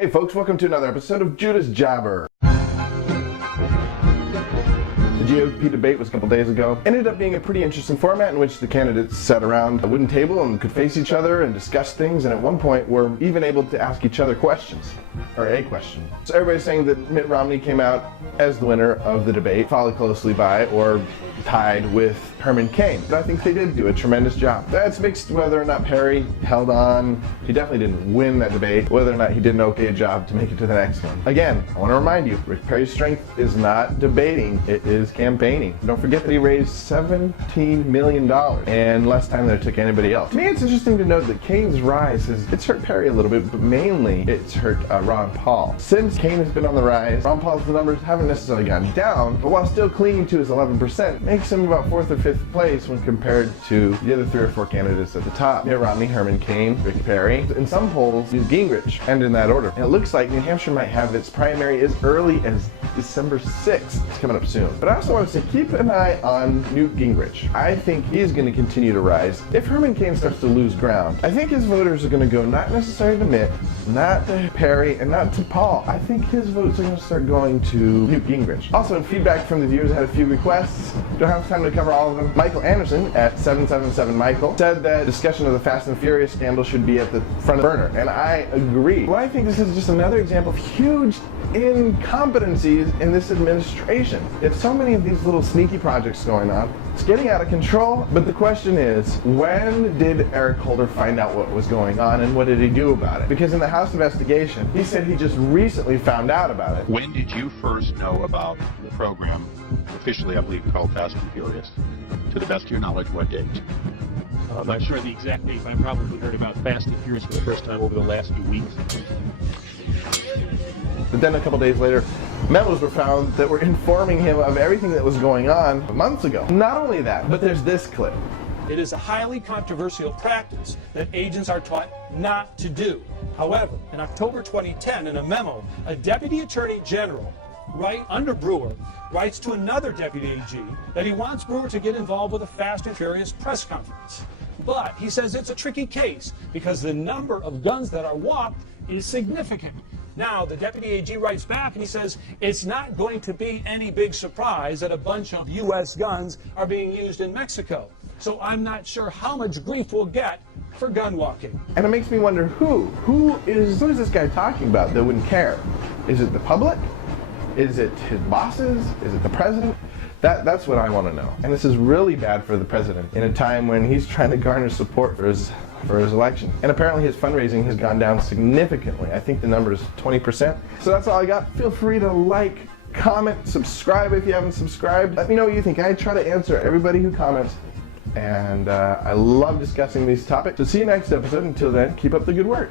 Hey folks, welcome to another episode of Judas Jabber. The GOP debate was a couple days ago. Ended up being a pretty interesting format in which the candidates sat around a wooden table and could face each other and discuss things, and at one point were even able to ask each other questions, or a question. So everybody's saying that Mitt Romney came out as the winner of the debate, followed closely by, or tied with, Herman Cain. But I think they did do a tremendous job. That's mixed whether or not Perry held on. He definitely didn't win that debate, whether or not he did an okay job to make it to the next one. Again, I want to remind you, Rick Perry's strength is not debating, it is campaigning. Don't forget that he raised $17 million in less time than it took anybody else. To me, it's interesting to note that Cain's rise it's hurt Perry a little bit, but mainly it's hurt Ron Paul. Since Cain has been on the rise, Ron Paul's numbers haven't necessarily gone down, but while still clinging to his 11%, makes him about 4th or 5th place when compared to the other 3 or 4 candidates at the top. Mitt Romney, Herman Cain, Rick Perry. In some polls, Newt Gingrich, and in that order. And it looks like New Hampshire might have its primary as early as December 6th. It's coming up soon. But I also want to say, keep an eye on Newt Gingrich. I think he's going to continue to rise. If Herman Cain starts to lose ground, I think his voters are going to go not necessarily to Mitt, not to Perry, and not to Paul. I think his votes are going to start going to Newt Gingrich. Also, in feedback from the viewers, I had a few requests. Don't have time to cover all of them. Michael Anderson at 777Michael said that discussion of the Fast and Furious scandal should be at the front burner, and I agree. Well, I think this is just another example of huge incompetencies in this administration. It's so many of these little sneaky projects going on. It's getting out of control, but the question is, when did Eric Holder find out what was going on, and what did he do about it? Because in the House investigation, he said he just recently found out about it. When did you first know about the program, officially I believe called Fast and Furious? To the best of your knowledge, what date? I'm not sure the exact date, but I probably heard about Fast and Furious for the first time over the last few weeks. But then a couple days later, memos were found that were informing him of everything that was going on months ago. Not only that, but there's this clip. It is a highly controversial practice that agents are taught not to do. However, in October 2010, in a memo, a Deputy Attorney General, right under Brewer, writes to another Deputy AG that he wants Brewer to get involved with a Fast and Furious press conference. But he says it's a tricky case because the number of guns that are walked is significant. Now, the Deputy AG writes back and he says it's not going to be any big surprise that a bunch of U.S. guns are being used in Mexico. So I'm not sure how much grief we'll get for gun walking. And it makes me wonder who is this guy talking about that wouldn't care? Is it the public? Is it his bosses? Is it the president? That's what I want to know. And this is really bad for the president in a time when he's trying to garner support for his election. And apparently his fundraising has gone down significantly. I think the number is 20%. So that's all I got. Feel free to like, comment, subscribe if you haven't subscribed. Let me know what you think. I try to answer everybody who comments. And I love discussing these topics. So see you next episode. Until then, keep up the good work.